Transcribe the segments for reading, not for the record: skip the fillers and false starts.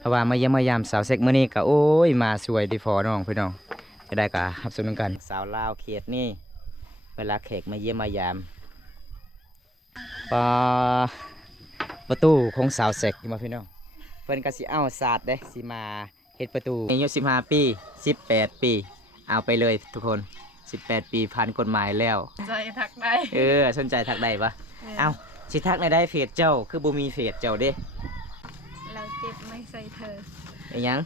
เพราะว่ามาเยี่ยมมายามสาวเซ็กมื้อนี้ก็โอ้ยมาสวยดีพอน้องพี่น้องจะได้ก็รับสนุนกันสาวลาวเขตนี่เวลาแขกมาเยี่ยมมายามประตูของสาวเซ็กมาพี่น้องเพิ่นก็สิเอาศาสตร์เด้สิมาเฮ็ดประตูอายุ15 ปี18 ปีเอาไปเลยทุกคน18 ปีผ่านกฎหมายแล้วใจทักได้สนใจทักได้ปะเอ้าสิทักในได้เฟซเจ้าคือบ่มีเฟซเจ้าเด้เราเจ็บไม่ใส่เธอไอ้ยัง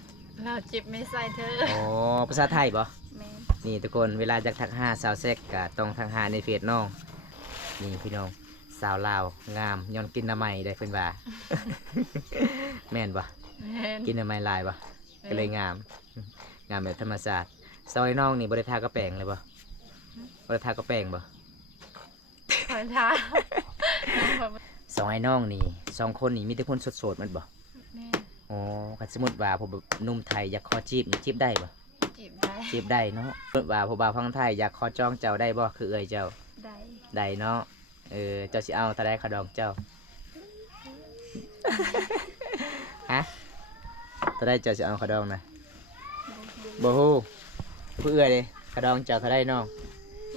เราเจ็บไม่ใส่เธออ๋อภาษาไทยปะแม่นี่ทุกคนเวลาจะทักหาสาวเซ็กก็ต้องทักหาในเฟซน้องนี่พี่น้องสาวลาวงามย้อนกินน้ำไม้ได้เพิ่นว่า แม่นปะกินน้ำไม้ลายปะก็เลยงามแบบธรรมชาติซอยน้องนี่บริทากระแปงเลยปะบริทากระแปงปะขอท้าสองไอ้น้องนี่2 คนนี่มีแต่คนโสดๆมันปะอ๋อคันสมมุติว่าผมแบบหนุ่มไทยอยากขอจีบนี่จีบได้ปะจีบได้เนาะสมมุติว่าผมบ่าวพังไทยอยากขอจ้องเจ้าได้บ่คือเอ่ยเจ้าได้เนาะเจ้าสิเอาถ้าได้ขดองเจ้า ฮะถ้าได้เจ้าสิเอาขดองนะบ่ฮู้ผู้เอ่ยเลยขดองเจ้าถ้าได้น้อง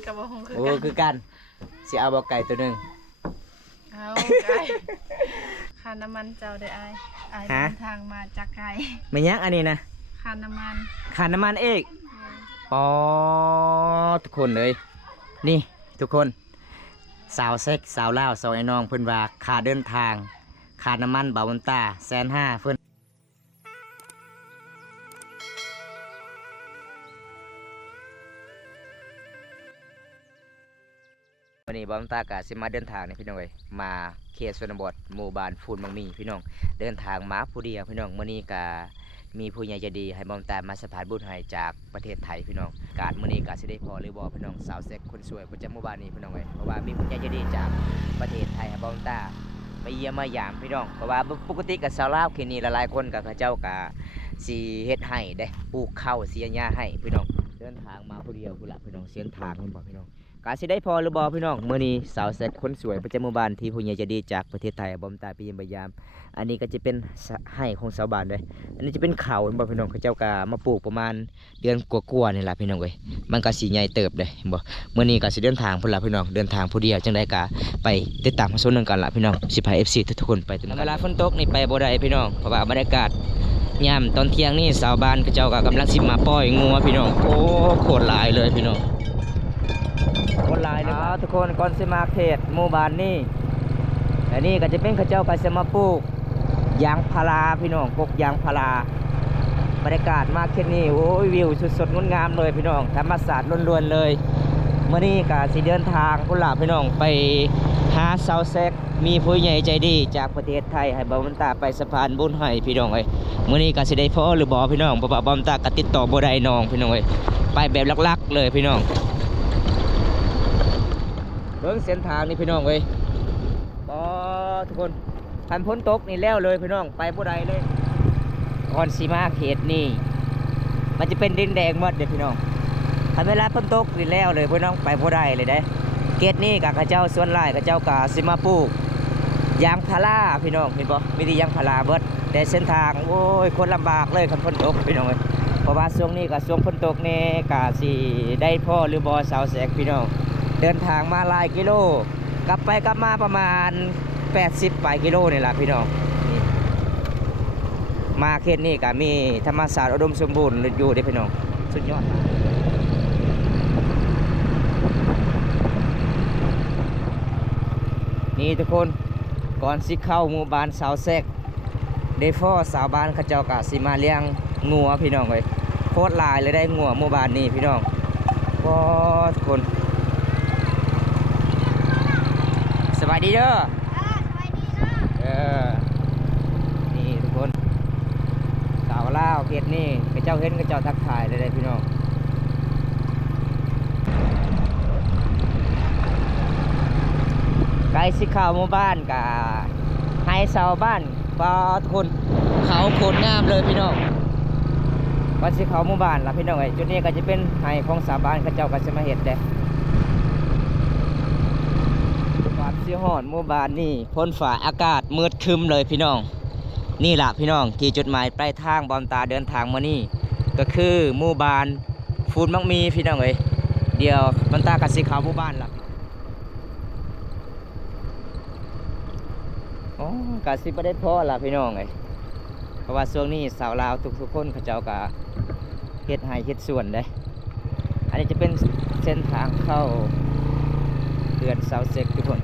กับบ่ฮู้คือกันสิเอาบ่ไก่ตัวนึงเอาไก่ค่าน้ำมันเจ้าได้อายเดินทางมาจากไกลไม่ยักอันนี้นะค่าน้ำมันเอกอ๋อทุกคนเลยนี่ทุกคนสาวเซ็กสาวลาวสาวไอ้น้องเพิ่นว่าค่าเดินทางค่าน้ำมันบาวันตา150,000เพิ่นวันนี้บอมตากะสิมาเดินทางนี่พี่น้องเอ้ยมาเขตชนบทหมู่บ้านฟูนบางมีพี่น้องเดินทางมาผู้เดียวพี่น้องมื้อนี้กะมีผู้ใหญ่ใจดีให้บอมตามาสะพานบุญให้จากประเทศไทยพี่น้องการมื้อนี้กะสิได้พอหรือบ่พี่น้องสาวเซ็กคนสวยประจำหมู่บ้านนี้พี่น้องเอ้ยเพราะว่ามีผู้ใหญ่ใจดีจากประเทศไทยให้บอมตามาเยี่ยมมายามพี่น้องเพราะว่าปกติกับสาวลาวเขตนี้หลายๆคนกับเขาเจ้ากะสิเฮ็ดให้เด้ปลูกข้าวเสียหญ้าให้พี่น้องเดินทางมาผู้เดียวพุ่นล่ะพี่น้องเส้นทางมันบ่พี่น้องกาสิได้พอหรือบ่พี่น้องมื้อนี้สาวเซ็กคนสวยประจำหมู่บ้านที่ผู้ใหญ่ใจดีจากประเทศไทยบอมตาไปเยี่ยมยามอันนี้ก็จะเป็นให้ของชาวบ้านเลยอันนี้จะเป็นข้าวบ่พี่น้องเขาเจ้าก็มาปลูกประมาณเดือนกว่าๆนี่ล่ะพี่น้องเอ้ยมันก็สิใหญ่เติบเลยบ่มื้อนี้ก็สิเดินทางพุ่นล่ะพี่น้องเดินทางผู้เดียวจังได๋ก็ไปติดตามรับชมนำกันล่ะพี่น้องสิพา FC ทุกคนไปเวลาฝนตกนี่ไปบ่ได้พี่น้องเพราะว่าบรรยากาศยามตอนเที่ยงนี่ชาวบ้านเขาเจ้าก็กำลังสิมาปล่อยงัวพี่น้องโอ้โคตรหลายเลยพี่น้องคนหลายเลยครับทุกคนก่อนสิมาเขตหมู่บ้านนี่แต่นี่ก็จะเป็นข้าเจ้าก็จะมาปลูกยางพาราพี่น้องปลูกยางพาราบรรยากาศมาเขตนี้โอ้ยวิวสดๆงดงามเลยพี่น้องธรรมศาสตร์ล้วนๆเลยเมื่อนี้ก็สิเดินทางพุ่นล่ะพี่น้องไปหาสาวเซ็กมีผู้ใหญ่ใจดีจากประเทศไทยให้บอมตาไปสะพานบุญให้พี่น้องเอ้ยเมื่อนี้ก็สิได้พอหรือบ่พี่น้องเพราะว่าบอมตาก็ติดต่อบ่ได้น้องพี่น้องเอ้ยไปแบบลักๆเลยพี่น้องเบิ่งเส้นทางนี่พี่น้องเว้ยทุกคนพันพ้นตกนี่แล้วเลยพี่น้องไปบ่ได้เลยก่อนสีมาเขตนี่มันจะเป็นดินแดงหมดเด้พี่น้องทันเวลาพ้นตกนี่แล้วเลยพี่น้องไปบ่ได้เลยได้เขตนี่กับข้าเจ้าส่วนหลายข้าเจ้ากับสิมาปลูกยางพาราพี่น้องเห็นบ่มีแต่ยางพาราเบิดแต่เส้นทางโอ้ยคนลำบากเลยคันพ้นตกพี่น้องเว้ยเพราะว่าช่วงนี้กับช่วงพ้นตกนี่ก็สิได้พ่อหรือบ่สาวแสกพี่น้องเดินทางมาหลายกิโลกลับไปกลับมาประมาณ80 ปลายกิโลนี่แหละพี่น้องมาเขตนี้ก็มีธรรมศาสตร์อุดมสมบูรณ์อยู่เด้พี่น้องสุดยอดมากนี่ทุกคนก่อนสิเข้าหมู่บ้านสาวแซกเดฟอสาวบ้านเขาเจ้ากะสิมาเลี้ยงงัวพี่น้องเลยโคตรหลายเลยได้งัวหมู่บ้านนี้พี่น้องก็ทุกคนสบายดีเด้อสบายดีเด้อนี่ทุกคนสาวลาวเขตนี่เขาเจ้าเห็นเขาเจ้าทักทายเลยได้พี่น้องไกลสิเข้าหมู่บ้านกะให้ชาวบ้านก็ทุกคนเขาโคตรงามเลยพี่น้องก่อนสิเข้าหมู่บ้านล่ะพี่น้องไอ้จุดนี้ก็จะเป็นให้ของชาวบ้านเขาเจ้าก็จะมาเฮ็ดเด้ก่อนสิฮอดหมู่บ้านนี่พ้นฝ่าอากาศมืดครึ้มเลยพี่น้อง นี่ล่ะพี่น้องที่จุดหมายปลายทางบอมตาเดินทางมานี่ก็คือหมู่บ้านฟูนมักมีพี่น้องเอ้ยเดี๋ยวบอมตากสิเข้าหมู่บ้านล่ะอ๋อกสิบ่ได้พอล่ะพี่น้องเอ้ยเพราะว่าช่วงนี้สาวลาวทุกๆคนเขาเจ้าก็เฮ็ดให้เฮ็ดสวนเด้อันนี้จะเป็นเส้นทางเข้าเขื่อนเซาเซกทุกคน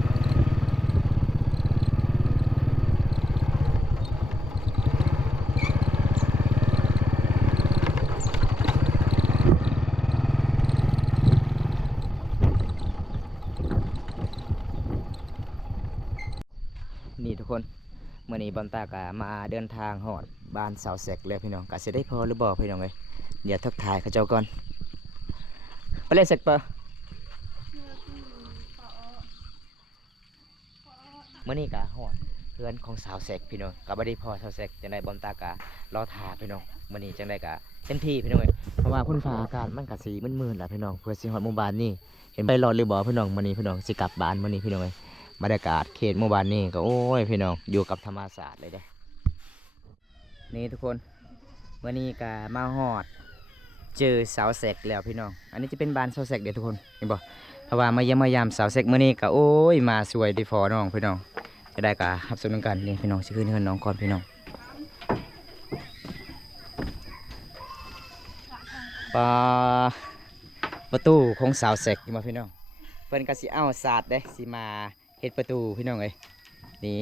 นี่ทุกคนเมื่อนี้บอมตากะมาเดินทางหอดบ้านเสาเสกเลยพี่น้องกะจะได้พอหรือบ่พี่น้องเลยเดี๋ยวทักทายเขาเจ้าก่อนไปเล่นเสกเปอร์เมื่อนี้กะหอดเพื่อนของสาวเสกพี่น้องกะบ่ได้พอสาวเสกจังได้บอมตากะรอทาพี่น้องเมื่อนี้จังได้กะเต็มที่พี่น้องเลยเพราะว่าพุ่นฟ้าอากาศมันกะสีมืดๆแหละพี่น้องเพื่อสิหอดหมู่บ้านนี่เห็นไปรอดหรือบ่พี่น้องมื่อนี้พี่น้องสิกลับบ้านมื่อนี้พี่น้องเลยบรรยากาศเขตหมู่บ้านนี่ก็โอ้ยพี่น้องอยู่กับธรรมศาสตร์เลยเด้นี่ทุกคนเมื่อนี้ก็มาฮอดเจอสาวเสกแล้วพี่น้องอันนี้จะเป็นบ้านสาวเสกเดี๋ยวทุกคนเห็นบ่เพราะว่ามาเยี่ยมมายามสาวเสกเมื่อนี้ก็โอ้ยมาสวยดีฟอน้องพี่น้องจะได้ก็รับสนุนกันนี่พี่น้องสิขึ้นเฮือนน้องก่อนพี่น้องประตูของสาวเสกมาพี่น้องเพิ่นก็สิเอาศาสตร์เด้สิมาเฮ็ดประตูพี่น้องเอ้ยนี่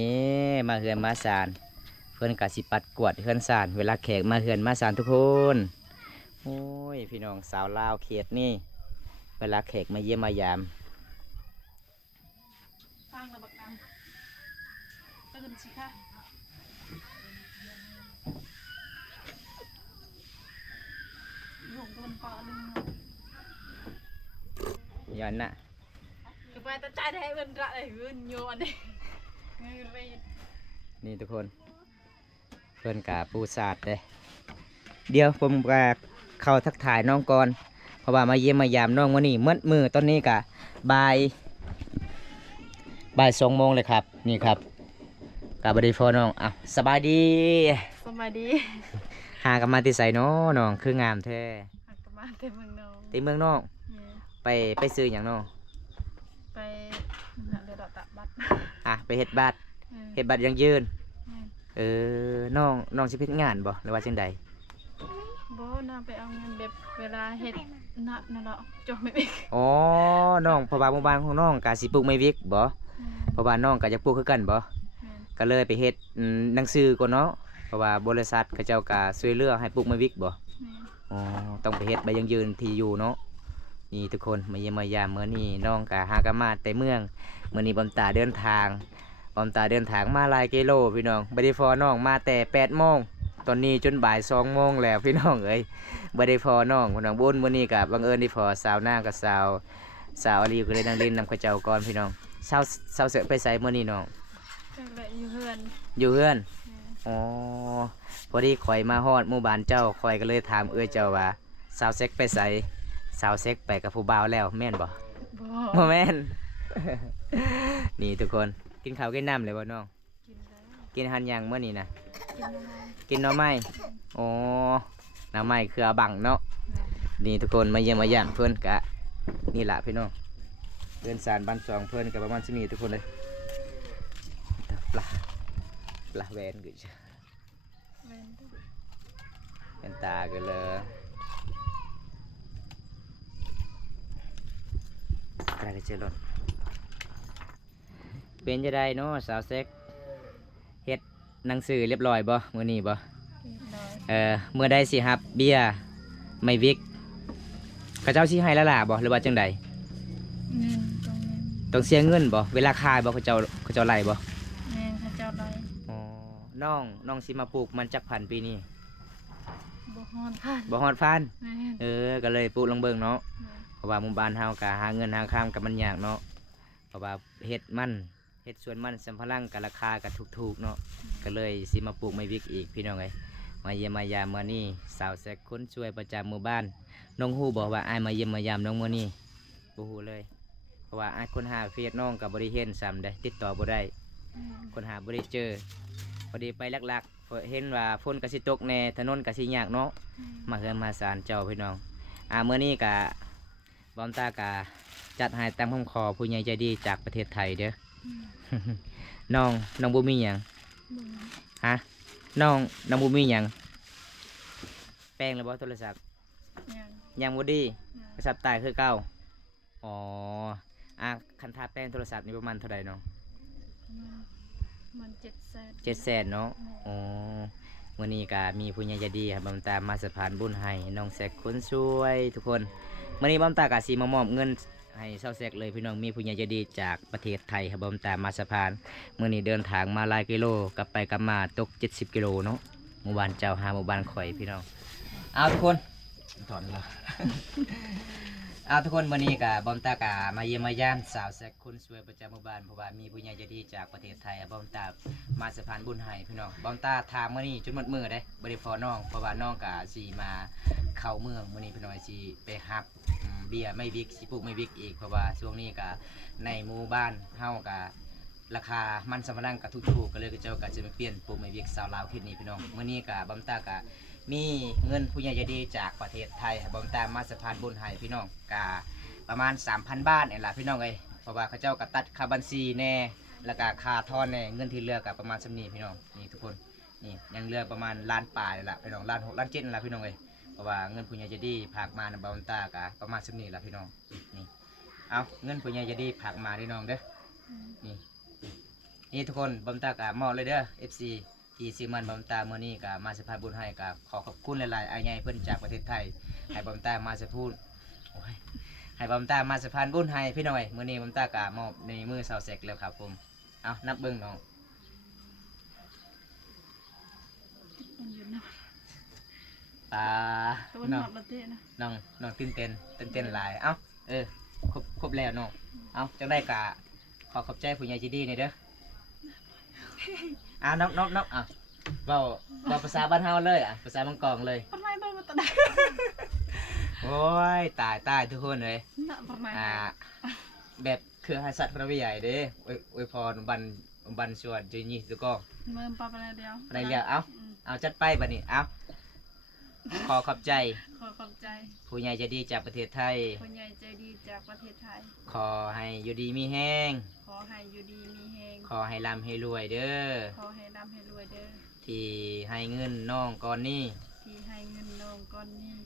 มาเฮือนมาศาลเพิ่นก็สิปัดกวาดเฮือนศาลเวลาแขกมาเฮือนมาศาลทุกคนโอ้ยพี่น้องสาวลาวเขตนี่เวลาแขกมาเยี่ยมมายาม ฟังระบักดังตื่นสิค่ะอยู่บนเกาะนึง ย้อนน่ะ คือไปตาใจได้เงินระเลยเงินโยนนี่เงินไป นี่ทุกคนเพื่อนกาปูศาสตร์เด้เดี๋ยวผมกาเข้าทักทายน้องก่อนเพราะว่ามาเยี่ยมมายามน้องวันนี้มือตอนนี้กะบ่าย2 โมงเลยครับนี่ครับกาบดีฟอน้องอ่ะสบายดี สบายดี หากันมาที่ใส่น้อน้องคืองามแท้ หักกลับบ้านเต็มเมืองนอง ตีเมืองน้อง เนี่ย ไปซื้ออย่างน้อง ไปหาเรือดอกตะบัด อ่ะไปเฮ็ดบัตรยังยืน เนี่ย น้องสิเฮ็ดงานบ่หรือว่าจังใด โบน่าไปเอาเงินแบบเวลาเฮ็ดนัดนั่นแหละจบไม่เป็น อ๋อน้องเพราะว่าหมู่บ้านของน้องกะสิปลูกไม้วิกบ่เพราะว่าน้องก็จะปลูกคือกันบ่ก็เลยไปเฮ็ดหนังสือก่อนเนาะเพราะว่าบริษัทเขาเจ้าก็ช่วยเหลือให้ปลูกไม้วิกบ่อ๋อต้องไปเฮ็ดใบยังยืนที่อยู่เนาะนี่ทุกคนมาเยี่ยมมายามมื้อนี้น้องก็หากันมาแต่เมืองมื้อนี้บอมตาเดินทางมาหลายกิโลพี่น้องบ่ได้พอน้องมาแต่8 โมงตอนนี้จนบ่าย2 โมงแล้วพี่น้องเอ้ยบ่ได้พอน้องพี่น้องบุญมื้อนี้ก็บังเอิญได้พอสาวนางกับสาวอลีก็เลยนั่งเล่นนำเขาเจ้าก่อนพี่น้องสาวเสือไปไสมื้อนี้น้อง จังเลยอยู่เฮือน อยู่เฮือนอ๋อพอดีข่อยมาฮอดหมู่บ้านเจ้าข่อยก็เลยถามเจ้าว่าสาวเซ็กไปไสสาวเซ็กไปกับผู้บ่าวแล้วแม่นบ่ บ่ บ่แม่น นี่ทุกคนกินข้าวกินน้ำเลยบ่น้อง กินแล้ว กินอาหารหยังมื้อนี้นะ กินอะไร กินหน่อไม้อ๋อหน่อไม้คืออาบังเนาะนี่ทุกคนมาเยี่ยมมาย่างเพิ่นกะนี่ล่ะพี่น้องเดินสารบ้าน2เพิ่นก็ประมาณสิมีทุกคนเลยปลาแวนกึ เว้น เป็นตากันเลยอะไรกันเจรถเป็นจะได้เนาะสาวเซ็กเฮ็ดหนังสือเรียบร้อยบ่มื้อนี้บ่ กินเลย เมื่อได้สิครับเบียร์ไม่วิกเขาเจ้าสิให้และล่ะบ่หรือว่าจังใด เงินตรงนี้ ต้องเสียเงินบ่เวลาขายบ่เขาเจ้าไล่บ่ แม่ข้าเจ้าไร อ๋อน้องสิมาปลูกมันจักพันปีนี้ บ่ฮอนผ่าน บ่ฮอดพัน แม่ ก็เลยปลูกลองเบิ่งเนาะ เพราะว่าหมู่บ้านเฮาก็หาเงินหาข้ามกับมันยากเนาะ เพราะว่าเฮ็ดสวนมันสำปะหลังก็ราคาก็ถูกๆเนาะ ก็เลยสิมาปลูกไม้วิกอีกพี่น้องเอ้ยมาเยี่ยมมายามมื้อนี้สาวแซกคนช่วยประจำหมู่บ้านน้องฮู้บอกว่าอ้ายมาเยี่ยมมายามน้องมื้อนี้บ่ฮู้เลย เพราะว่าอ้ายคนหาเฟซน้องก็บ่ได้เห็นซ้ำได้ติดต่อบ่ได้ คนหาบ่ได้เจอพอดีไปลักๆพอเห็นว่าฝนก็สิตกแน่ถนนก็สิยากเนาะมาเฮือนมาศาลเจ้าพี่น้องมื้อนี้ก็บอมตากะจัดให้ตามคำขอผู้ใหญ่ใจดีจากประเทศไทยเด้อ น้องบ่มีหยังฮะน้องบ่มีหยังแป้งแล้วบ่โทรศัพท์ยังบ่ดีโทรศัพท์ตายคือเก่าอ๋อคันทาแป้งโทรศัพท์นี่ประมาณเท่าใดน้องมัน700,000เนาะอ๋อมื้อนี้ก็มีผู้ใหญ่ใจดีครับบอมตามาสะพานบุญให้น้องแซกคนสวยทุกคนมื้อนี้บอมตาก็สิมามอบเงินให้เซาแซกเลยพี่น้องมีผู้ใหญ่ใจดีจากประเทศไทยครับบอมตามาสะพานมื้อนี้เดินทางมาหลายกิโลกลับไปกลับมาตก70กิโลเนาะหมู่บ้านเจ้าหาหมู่บ้านข่อยพี่น้องเอาทุกคนถอนแล้ว เอาทุกคนวันนี้กับบอมตากามาเยี่ยมมายามสาวแซกคนสวยประจำหมู่บ้านเพราะว่ามีผู้ใหญ่ใจดีจากประเทศไทยบอมตามาสะพานบุญให้พี่น้องบอมตาทางมื่อนี้จนหมดมือได้บริพอน้องเพราะว่าน้องกะสีมาเข้าเมืองมื่อนี้พี่น้องสีไปฮับเบียร์ไม่วิกสีปลูกไม่วิกอีกเพราะว่าช่วงนี้กะในหมู่บ้านเฮากะราคามันสำปะหลังกะถูกๆก็เลยก็เจ้ากะจะมาเปลี่ยนปลูกไม่วิกสาวลาวที่นี่พี่น้องมื่อนี้กะบอมตากะมีเงินผู้ใหญ่ใจดีจากประเทศไทยบอมตามาสะพานบุญให้พี่น้องกะประมาณ 3,000 บาทนี่แหละพี่น้องเอ้ยเพราะว่าเขาเจ้าก็ตัดค่าบัญชีแน่แล้วก็ค่าทอนแน่เงินที่เหลือก็ประมาณสำนี้พี่น้องนี่ทุกคนนี่ยังเหลือประมาณล้านปลายนี่แหละพี่น้องล้าน6ล้าน7นี่แหละพี่น้องเอ้ยเพราะว่าเงินผู้ใหญ่ใจดีฝากมาในบอมตาก็ประมาณสำนี้แหละพี่น้องนี่เอาเงินผู้ใหญ่ใจดีฝากมาพี่น้องเด้อนี่ทุกคนบอมตาก็มอบเลยเด้อ FCที่ซื้อมันบอมตาเมื่อนี้ก็มาสะพานบุญให้ก็ขอขอบคุณหลายๆไอ้ใหญ่เพิ่นจากประเทศไทยให้บอมตามาสะพูดโอ้ยให้บอมตามาสะพานบุญให้พี่น้อยเมื่อนี้บอมตากะมอบในมือสาวแซกแล้วครับผมเอานับเบิ้งน้องปลาน้องน้องตื่นเต้นหลายเอ้าครบแล้วน้องเอาจังได้กะขอขอบใจผู้ใหญ่ใจดีนี่เด้อน้องเว้าภาษาบ้านเฮาเลยภาษามังกรเลยโอ้ยตายทุกคนเลยแบบคือให้สัตว์พระวิใหญ่เด้อวยพรบันสวดจีนี่ทุกคนเมื่อปลาอะไรเดียวอะไรเดียวเอาจัดไปบัดนี้ขอขอบใจผู้ใหญ่ใจดีจากประเทศไทยขอให้อยู่ดีมีแห้งขอให้ร่ำให้รวยเด้อที่ให้เงินน้องก่อนนี้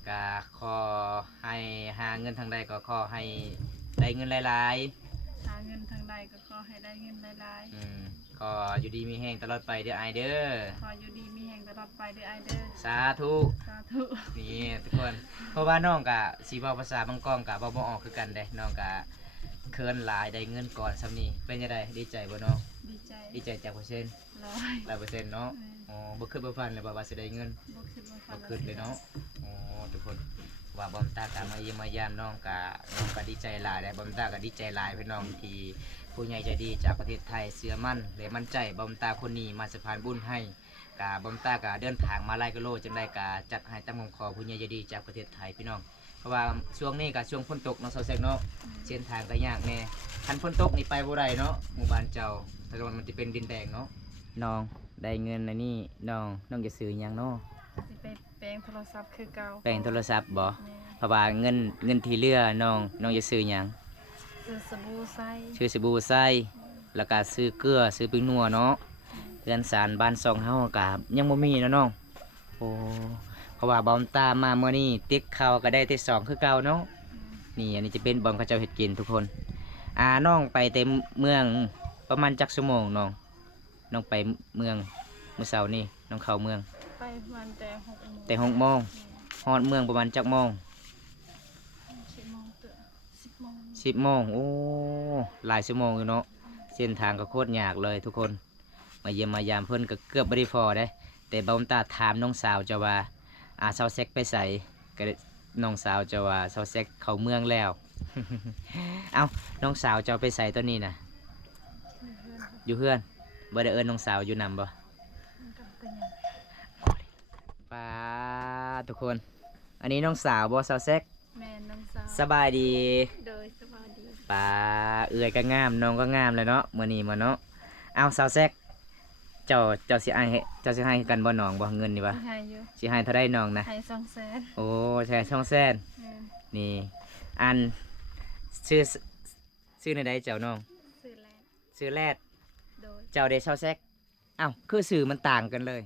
ก็ขอให้หาเงินทางใดก็ขอให้ได้เงินหลายๆก็อยู่ดีมีแห้งตลอดไปเด้อไอเด้อสาธุนี่ทุกคนเพราะว่าน้องกะสีบอภาษาบางกองกะบ่ออกคือกันเด้น้องกะเคินหลายได้เงินก่อนซ้ำนี้เป็นยังไงดีใจบ่น้องดีใจจาก100%100%เนาะอ๋อบ่คิดบ่ฝันเลยว่าสิได้เงินบ่คิดเลยเนาะอ๋อทุกคนว่าบอมตากะมาเยี่ยมมายามน้องก็ดีใจหลายได้บอมตาก็ดีใจหลายพี่น้องที่ผู้ใหญ่ใจดีจากประเทศไทยเสือมั่นและมั่นใจบอมตาคนนี้มาสะพานบุญให้กะบอมตากะเดินทางมาหลายกิโลจังได้กะจัดให้ตามคำขอผู้ใหญ่ใจดีจากประเทศไทยพี่น้องเพราะว่าช่วงนี้กะช่วงฝนตกเนาะเซาแซกเนาะเส้นทางก็ยากแน่คันฝนตกนี่ไปบ่ได้เนาะหมู่บ้านเจ้าถนนมันจะเป็นดินแดงเนาะน้องได้เงินอันนี้น้องจะซื้อหยังเนาะแปลงโทรศัพท์คือเก่าแปลงโทรศัพท์บ่เพราะว่าเงินที่เหลือน้องจะซื้อหยังซื้อสบู่ใส่แล้วก็ซื้อเกลือซื้อปิ้งนัวเนาะเรือนสารบ้านซองเฮาก็ยังบ่มีเนาะน้องโอ้เพราะว่าบอมตามาเมื่อนี้ติ๊กข้าวก็ได้ที่2คือเก่าเนาะนี่อันนี้จะเป็นบอมเขาเจ้าเฮ็ดกินทุกคนน้องไปเต็มเมืองประมาณจักชั่วโมงน้องไปเมืองมื้อเช้านี่น้องเข้าเมืองไปประมาณแต่6 โมงฮอดเมืองประมาณจักโมง10 โมงโอ้หลายชั่วโมงอยู่เนาะเส้นทางก็โคตรยากเลยทุกคนมาเยี่ยมมายามเพิ่นก็เกือบบ่ได้พอได้แต่บอมตาถามน้องสาวเจ้าว่าเซาแซกไปใส่ก็น้องสาวเจ้าว่าเซาแซกเข้าเมืองแล้ว เอ้าน้องสาวเจ้าไปใส่ตัวนี้น่ะอยู่เฮือนบ่ได้เอิ้นน้องสาวอยู่นำบ่ป้าทุกคนอันนี้น้องสาวบ่เซาแซกแม่น้องสาวสบายดีโดยสบายดีป้าเอื้อยก็งามน้องก็งามเลยเนาะมื้อนี้มาเนาะ เอาสาวแซกเจ้าสิให้กันบ่น้องบ่เงินนี่วะ ให้อยู่ สิให้เท่าได้น้องนะ ให้200,000 โอ้ใช่ช่องแซน นี่อันชื่อในใดเจ้าน้อง ซื้อแลก ชื่อแรด โดย เจ้าเดชาวแซกอ้าวคือสื่อมันต่างกันเลย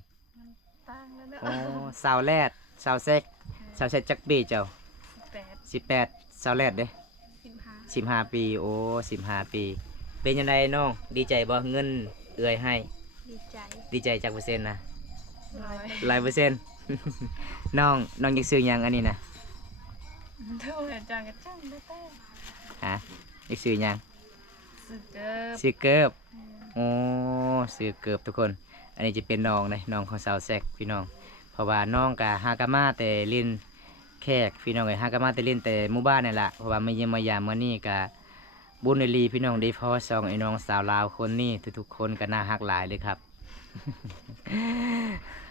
ตั้งแล้วเนาะ โอ้สาวแรดสาวแซกสาวแซกจักปีเจ้า 18 18สาวแรดเด้ 15 15 ปีโอ้15 ปี เป็นยังไงน้องดีใจบ่เงินเอื้อยให้ ดีใจ ดีใจจักเปอร์เซ็นต์นะ 100 หลายเปอร์เซ็นต์ น้องอยากซื้อหยังอันนี้นะ โดยอาจารย์ก็จังได้แต่ ฮะอยากซื้อหยัง ซื้อเกิบ ซื้อเกิบโอ้ซื้อเกิบทุกคน อันนี้จะเป็นน้องเลยน้องของสาวแซกพี่น้อง เพราะว่าน้องกะฮากามาแต่ลินแขกพี่น้องเลยฮากามาแต่ลินแต่หมู่บ้านนี่แหละเพราะว่ามาเยี่ยมมายามมื้อนี้กะบุญในลีพี่น้องได้พอสองไอ้น้องสาวลาวคนนี้ทุกๆคนก็น่าฮักหลายเลยครับ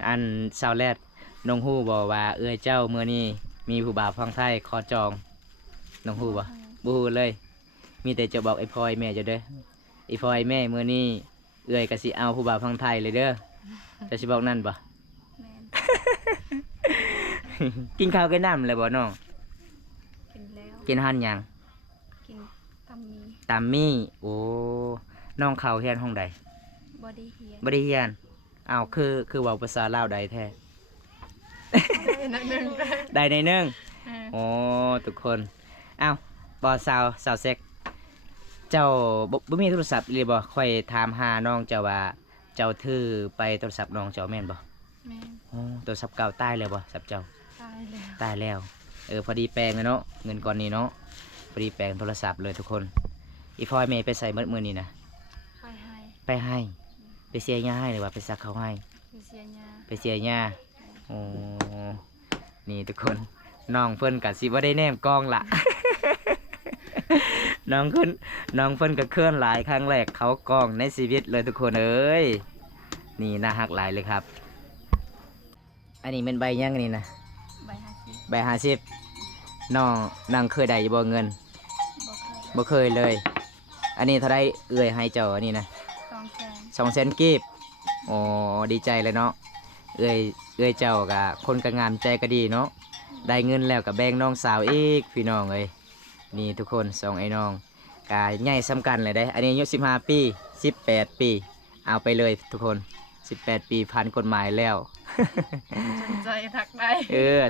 อันสาวแรดน้องฮู้บอกว่าเอื้อยเจ้ามื้อนี้มีผู้บ่าวฟังไทยขอจองน้องฮู้บ่บ่ฮู้เลย มีแต่จะบอกไอ้พลอยแม่จะเด้อไอ้พลอยแม่มื้อนี้เอื้อยก็สิเอาผู้บ่าวฟังไทยเลยเด้อจะสิบอกนั่นบ่ แม่น กินข้าวกินน้ำเลยบ่น้อง กินแล้ว กินอาหันหยัง กินตำมี ตามมี่โอ้น้องเข้าเรียนห้องใด บอดี้เฮีย บ่ได้เรียนอ้าวคือเว้าภาษาลาวใดแท้ นั่นหนึ่ง ได้ในหนึงโอ้ทุกคนอ้าวบ่สาวเซ็กเจ้าบ่มีโทรศัพท์เลยบ่ค่อยถามหาน้องเจ้าว่าเจ้าถือไปโทรศัพท์น้องเจ้าแม่นบ่ แม่น โอ้โทรศัพท์เก่าตายแล้วบ่ศัพท์เจ้า ตายแล้ว ตายแล้วพอดีแปลงเลยเนาะเงินก้อนนี้เนาะพอดีแปลงโทรศัพท์เลยทุกคนอีพลอยเมย์ไปใส่เมื่อมือนี้นะ ไปให้ ไปให้ไปเสียหญ้าให้หรือว่าไปซักเขาให้ ไปเสียยา ไปเสียหญ้าโอ้นี่ทุกคนน้องเพิ่นกับสิว่าได้แนมกล้องละ น้องเพิ่นกับเคลื่อนหลายครั้งแรกเขากล้องในชีวิตเลยทุกคนเอ้ยนี่น่าฮักหลายเลยครับ อันนี้เป็นใบยังนี่นะ ใบ50 ใบ50น้องนางเคยได้อยู่บ่เงิน บ่เคยบ่เคยเลย อันนี้เท่าไรเอื้อยให้เจ้าอันนี้นะ 200,000 200,000กีบโอ้ดีใจเลยเนาะเอื้อยเจ้ากับคนก็งามใจก็ดีเนาะได้เงินแล้วกับแบ่งน้องสาวอีกพี่น้องเอ้ยนี่ทุกคนสองไอ้น้องกาใหญ่สำคัญเลยได้ อันนี้อายุ15 ปี18 ปีเอาไปเลยทุกคน18 ปีผ่านกฎหมายแล้ว สนใจทักได้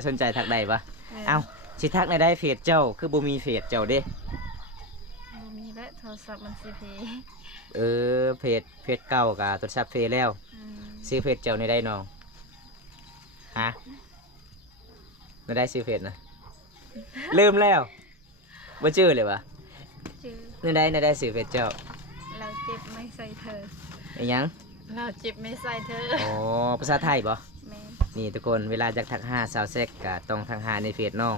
สนใจทักได้ปะเอ้าสิทักในได้เฟซเจ้าคือบ่มีเฟซเจ้าเด้ บ่มีและโทรศัพท์มันสิเพ เพจเก่ากับโทรศัพท์เฟซแล้ว ซื้อเฟซเจ้าในได้น้องฮะไม่ได้ซื้อเฟซนะ ลืมแล้วว่าชื่อเลยวะ ชื่อ ในได้ซื้อเฟซเจ้า เราเจ็บไม่ใส่เธอ ไอ้หยัง เราเจ็บไม่ใส่เธอ อ๋อภาษาไทยปะ แม่น นี่ทุกคนเวลาจะทักหาสาวแซกกะต้องทักหาในเฟซน้อง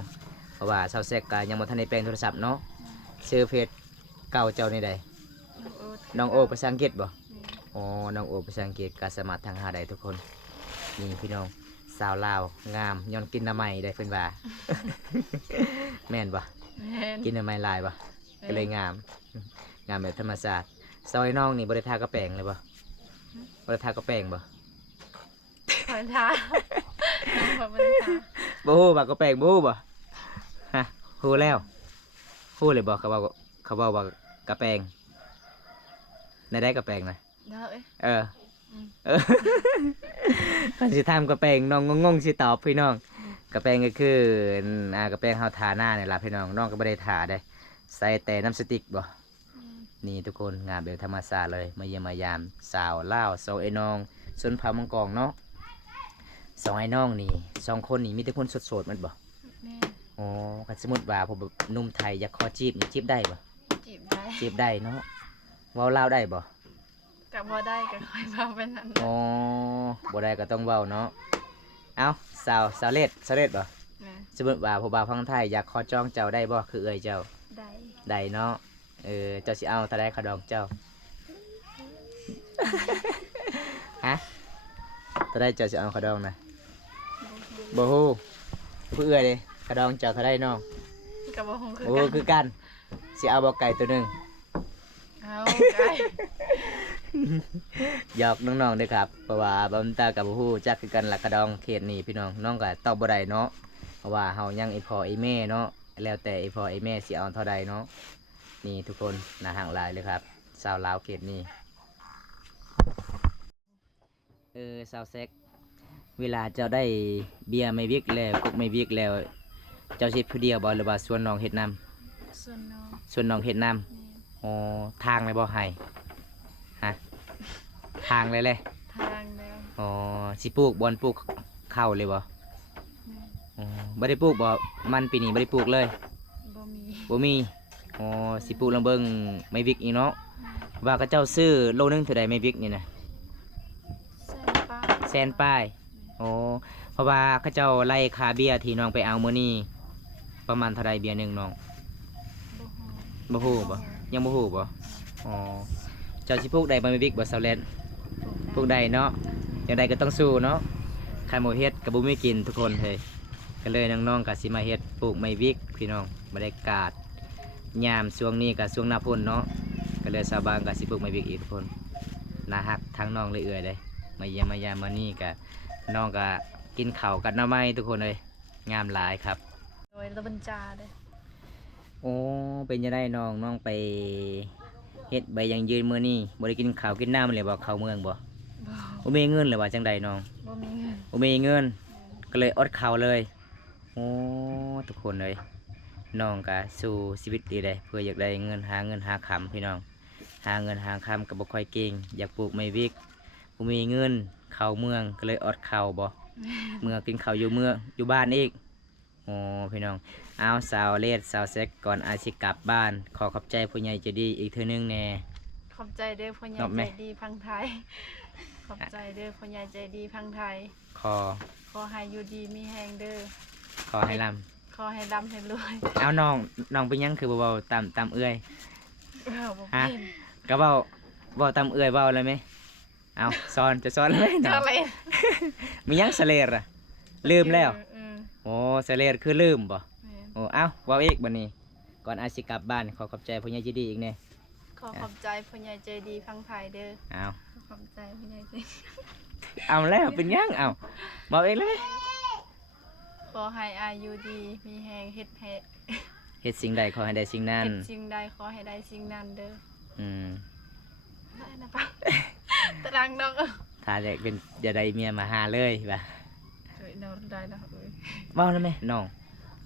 เพราะว่าสาวแซกกะยังบ่ทันได้แปลงโทรศัพท์เนาะซื้อเฟซเก่าเจ้าในใดน้องโอภาษาอังกฤษบ่ อ๋อ น้องโอภาษาอังกฤษก็สามารถทางหาได้ทุกคน นี่พี่น้อง สาวลาว งามย้อนกินน้ำไม้ได้เพิ่นว่า แม่นบ่ แม่น กินน้ำไม้ลายบ่ก็เลยงาม งามแบบธรรมชาติซอยน้องนี่บ่ได้ทากระแปรงเลยบ่บ่ได้ทากระแปรงบ่ คอยท้าขอบคุณค่ะ บ่ฮู้ว่ากระแปรงบ่ฮู้บ่ฮะฮู้แล้วฮู้เลยบ่เขาเว้าว่ากระแปรงได้กระแปรงนะ เด้อเอ้ย เออคันสิถามกระแปงน้องงงๆสิตอบพี่น้องกระแปงก็คือกระแปงเฮาทาหน้าเนี่ยล่ะพี่น้องน้องก็บ่ได้ทาได้ใส่แต่น้ำสติ๊กบ่นี่ทุกคนงามแบบธรรมชาติเลยมาเยี่ยมมายามสาวลาวสองไอ้น้องสนเผามังกรเนาะสองไอ้น้องนี่สองคนนี่มีแต่คนโสดๆมันบ่ แม่ อ๋อคันสมมุติว่าผมแบบหนุ่มไทยอยากขอจีบนี่จีบได้บ่ จีบได้ จีบได้เนาะเว้าลาวได้บ่ กับบ่ได้ก็คอยเบาไปนั่น อ๋อบ่ได้ก็ต้องเว้าเนาะ เอ้าสาวเล็ดบ่ แม่ สมมุติว่าผู้บ่าวพังไทยอยากขอจองเจ้าได้บ่คือเอ่ยเจ้า ได้ ได้เนาะ เจ้าสิเอาเท่าใดขะดองเจ้า ฮะเท่าใดเจ้าสิเอาขะดองนะบ่ฮู้ผู้เอ่ยเด้ขะดองเจ้าเท่าใดน้อง กับบ่ฮู้คือ โอ้ กัน คือกันสิเอาบ่ไก่ตัวหนึง เอาไก่ หยอกน้องๆเด้วยครับเพราะว่าบำตากับผู้จักคือกันหลักกระดองเขตนี้พี่น้องน้องก็ตอบบ่ได้เนาะเพราะว่าเฮายังไอพ่อไอแม่เนาะแล้วแต่ไอพ่อไอแม่สิเอาเท่าใดเนาะนี่ทุกคนหน้าห่างหลายเลยครับสาวลาวเขตนี้สาวเซ็กเวลาเจ้าได้เบียร์ไม่วิกแล้วกุกไม่วิกแล้วเจ้าสิผู้เดียวบ่หรือว่าส่วนน้องเฮ็ดนำ ส่วนน้อง ส่วนน้องเฮ็ดนำ แม่ อ๋อทางเลยบ่ให้ฮะทางเลยเลย ทางแล้ว อ๋อสิปลูกบอนปลูกข้าวเลยบ่ แม่ อ๋อบ่ได้ปลูกบ่มันปีนี้บ่ได้ปลูกเลย บ่มี บ่มีอ๋อสิปลูกลำเบิ่งไม่วิกอีกเนาะว่าเขาเจ้าซื้อโลนึงเท่าใดไม่วิกนี่นะ แสนป้า แสนป้ายอ๋อเพราะว่าเขาเจ้าไล่ค่าเบียร์ที่น้องไปเอามื้อนี้ประมาณเท่าใดเบียร์หนึงน้อง บ่ฮู้ บ่ฮู้บ่ยังบ่ฮู้บ่อ๋อเจ้าสิปลูกได้บ่ไม่วิกบ่ซาวแลนปลูกได้เนาะอย่างใดก็ต้องสู้เนาะใครบ่เฮ็ดก็บ่มีกินทุกคนเฮ้ยก็เลยน้องๆก็สิมาเฮ็ดปลูกไม่วิกพี่น้องบรรยากาศยามช่วงนี้ก็ช่วงหน้าฝนเนาะก็เลยชาวบ้านก็สิปลูกไม่วิกอีกทุกคนน่าฮักทั้งน้องเลยเอื่อยเลยมาเยี่ยมมายามมานี่ก็น้องก็กินข้าวกันหน้าไม้ทุกคนเลยงามหลายครับ โดยระบัญจาเด้อ โอ้เป็นยังไงน้องไปเฮ็ดใบยังยืนมื้อนี้บ่ได้กินข้าวกินน้ำเลยบ่เข้าเมืองบ่ บ่ บ่มีเงินเลยว่าจังใดน้อง บ่มีเงิน บ่มีเงินก็เลยอดข้าวเลยโอ้ทุกคนเลยน้องก็สู้ชีวิตดีเลยเพื่ออยากได้เงินหาคำพี่น้องหาเงินหาคำก็บ่ค่อยเก่งอยากปลูกไม้วิกบ่มีเงินเข้าเมืองก็เลยอดข้าวบ่ เมื่อกินข้าวอยู่เมืองอยู่บ้านอีกโอ้พี่น้องเอาสาวเลดสาวเซ็กก่อนอาสิกลับบ้านขอขอบใจผู้ใหญ่ใจดีอีกเทื่อนึงแน่ ขอบใจเด้อพ่อใหญ่ ขอบไหม ใจดีพังไทย ขอบใจเด้อพ่อใหญ่ใจดีพังไทย ขอ ขอให้อยู่ดีมีแฮงเด้อ ขอให้ล ขอให้ร่ำให้รวย ำเอาน้องเป็นหยังคือเบาๆตามเอื้อย บ่ ฮะ เป็น ก็เบาตามเอื้อยเบาเลยไหมเอาจะสอนเลย เจ้า เนาะ เลย มีหยังสะเลดอะลืมแล้ว เออ โอ้สะเลดคือลืมบ่ แม่น โอ้เอ้าเว้าอีกบัดนี้ ก่อนอาสิกลับบ้านขอขอบใจผู้ใหญ่ใจดีอีกแน่ ขอขอบใจพ่อใหญ่ใจดีพังไทยเด้อ เอา ขอบใจพ่อใหญ่ใจดี เอาแล้วเป็นหยังเอาเบาอีกเลย ขอให้อายุดีมีแฮงเฮ็ดให้ เฮ็ดสิ่งใดขอให้ได้สิ่งนั้น เฮ็ดสิ่งใดขอให้ได้สิ่งนั้นเด้อ อืม ได้นะปัง ตารางน้องเออ ถ้าอยากเป็นอย่าได้เมียมาหาเลยว่ะ เฮ้ยน้องได้แล้วเอ้ย เว้าแล้วไหมน้อง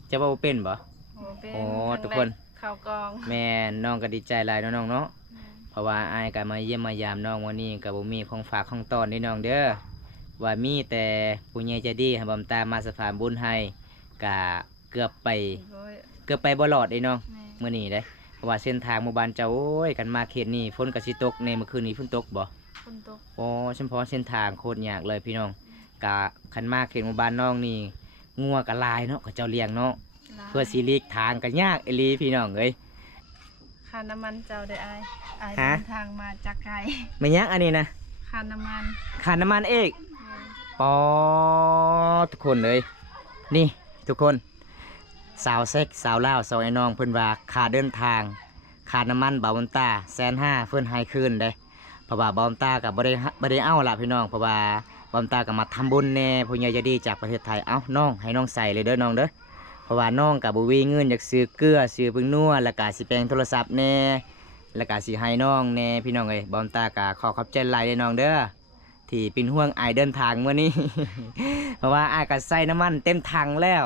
จะเว้าเป็นบ่ โอ้เป็น โอ้ รั้ง ทุก แร คน ข่าวกอง แม่น้องก็ดีใจหลายเนาะน้องเนาะเพราะว่าอายก็มาเยี่ยมมายามน้องวันนี้ก็บ่มีของฝากของต้อนนี่น้องเด้อว่ามีแต่ผู้ใหญ่ใจดีให้บำตามาสะพานบุญให้ก็เกือบไป โอ้ย บ่รอดไอ้น้อง แม่ มื้อนี้เด้เพราะว่าเส้นทางหมู่บ้านเจ้าโอ้ยกันมาเขตนี้ฝนก็สิตกในเมื่อคืนนี้ฝนตกบ่ คนตก โอ้เฉพาะเส้นทางโคตรยากเลยพี่น้องกะคันมาเขตหมู่บ้านน้องนี่งัวกะลายเนาะก็เจ้าเลี้ยงเนาะ หลาย เพื่อสิหลีกทางก็ยากอีหลีพี่น้องเอ้ย ค่าน้ำมันเจ้าได้อาย ฮะ เดินทางมาจากไกล ไม่ยากอันนี้นะ ค่าน้ำมัน ค่าน้ำมันเอก แม่ ปอทุกคนเลย นี่ทุกคนสาวเซ็กสาวลาวสาวไอ้น้องเพิ่นว่าค่าเดินทางค่าน้ำมันบาวันตา150,000เพิ่นให้คืนเด้เพราะว่าบาวันตากับบ่ได้เอาล่ะพี่น้องเพราะว่าบาวันตาก็มาทำบุญแน่ผู้ใหญ่ใจะดีจากประเทศไทยเอ้าน้องให้น้องใส่เลยเด้อน้องเด้อเพราะว่าน้องกับบ่มีเงินอยากซื้อเกลือซื้อผึ้งนัวแล้วก็สิแปลงโทรศัพท์แน่แล้วก็สิให้น้องแน่พี่น้องเอ้ยบาวันตาก็ขอขอบใจหลายเด้อน้องเด้อ ที่เป็นห่วงอายเดินทางเมื่อนี้ เพราะว่าอายก็ใส่น้ำมันเต็มถังแล้ว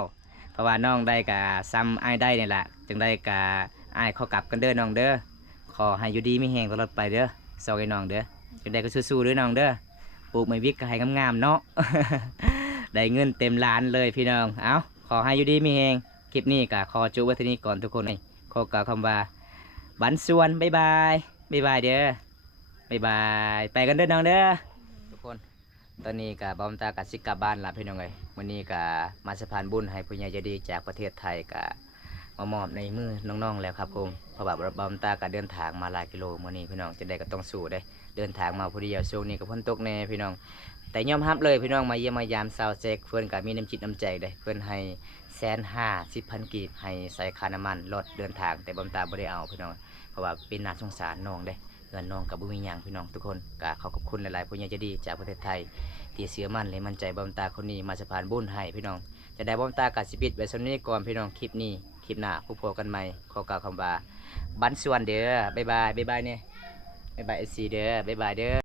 เพราะว่าน้องได้กับซ้ำอายได้นี่แหละจึงได้กับอายขอกลับกันเด้อน้องเด้อขอให้อยู่ดีไม่แห้งตลอดไปเด้อสองไอ้น้องเด้อจึงได้ก็สู้ๆเด้อน้องเด้อปลูกไม้วิกก็ให้งามๆเนาะ ได้เงินเต็มล้านเลยพี่น้องเอาขอให้อยู่ดีไม่แห้งคลิปนี้ก็ขอจุไว้ที่นี่ก่อนทุกคนขอกล่าวคำว่าบันส่วนบ๊ายบายบ๊ายบายเด้อบ๊ายบายไปกันเด้อน้องเด้อ ทุกคนตอนนี้กับบอมตากับซิกกลับบ้านละพี่น้องเลยวันนี้กับมาสะพานบุญให้ผู้ใหญ่ใจดีจากประเทศไทยกับมามอบในมือน้องๆแล้วครับผมเพราะว่าบอมตากับเดินทางมาหลายกิโลวันนี้พี่น้องจะได้ก็ต้องสู้ได้เดินทางมาพอดีช่วงนี้ก็พ้นตกแน่พี่น้องแต่ยอมรับเลยพี่น้องมาเยี่ยมมายามซาวเซ็กเพื่อนกับมีน้ำจิตน้ำใจได้เพื่อนให้150,000 กีบให้ใส่ค่าน้ำมันรถเดินทางแต่บอมตาไม่ได้เอาพี่น้องเพราะว่าเป็นน่าสงสารน้องได้ เงินน้องกับบุญยังพี่น้องทุกคนกะขอบคุณหลายๆผู้ใหญ่ใจดีจากประเทศไทยที่เสียมันเลยมั่นใจบอมตาคนนี้มาสะพานบุญให้พี่น้องจะได้บอมตากะสิปิดไว้สำนี้ก่อนพี่น้องคลิปนี้คลิปหน้าพบกันใหม่ขอกล่าวคำว่าบันส่วนเด้อบ๊ายบายบ๊ายบายเนี่ยบ๊ายบายเอซีเด้อบ๊ายบายเด้อ